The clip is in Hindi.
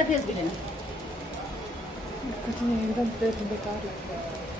मेरा फेस भी लेना। कुछ नहीं, एकदम पेट बेकार लग रहा है।